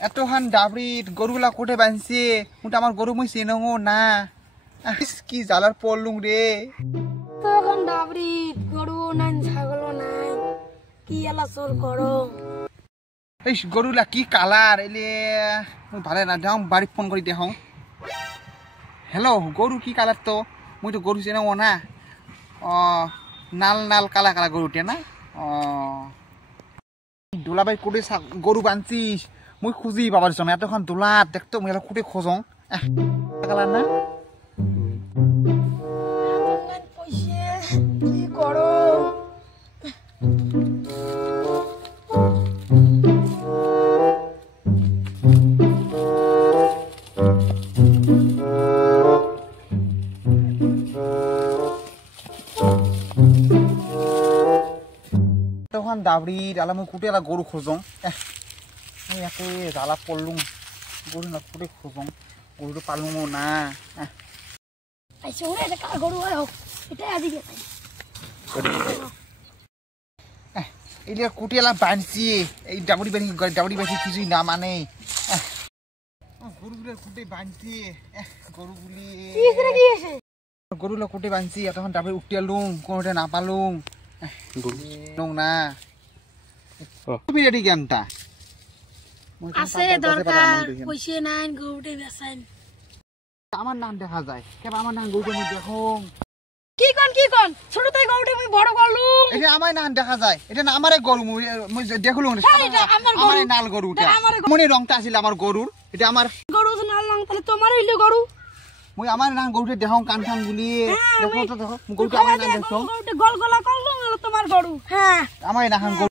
এতখান ডাবরিত গরুগুলা কোটে বাঁধছে মোটা আমার গরু মুই চিনঙো না কি জ্বালার পড়লুম রে তখন ডাবরিত গরু নাই ছাগল নাই কি এলা চোর করো এই গরুলা কি কালার এলে মুই ভালে না যাও বাড়ি ফোন করি দেখাও হ্যালো গরু কি কালার তো মুই তো গরু চিনঙো না নাল নাল কালা কালা গরুটে না দোলাবাই কোটে গরু বাঁধছিস মুই খুঁজি বাবার জন্য এতক্ষণ দোলাত দেখতো মুই কোটে খোঁজং কালার না কি করো তখন দাবড়ি ডালা মুই কুটে এলা গরু খোঁজং একে জ্বালা পড়লুম গরু না কুটে খোঁজং গরুটো পালুমো না গরু হয় হোক এটাই আজকে এইটা কুটে এলা বাঁধছি এই ডাবড়ি বাঁধি কিছুই না মানে গরুগুলো কুটে বাঁধছি গরুগুলি গরুগুলো কুটে বাঁধছি তখন ডাবড়ি উঠে এলুম কোনোটা না পালুম না তুমি রেডি কেনটা আছে দরকার পয়সা নাই গরুটে বেচাইন আমার নাম দেখা যায় কেন আমার নাম গরুটা মুই দেখো কি কোন ছোট থেকে গরুটে আমি বড় করলুম এটা আমার নাম দেখা যায় এটা না আমারে গরু মুই দেখলুম আমার নাল গরুটা মনে রংটা আছিল আমার গরুর এটা আমার গরু নাল রং তাহলে তোমার হইলো গরু মুই আমার নাম গরুটা দেখাও কান কান গুলিয়ে দেখো তো দেখো গরুটা আমার নাম দেখো গরুটে গোল গোলা করলুম তোমার গরু হ্যাঁ আমার নাম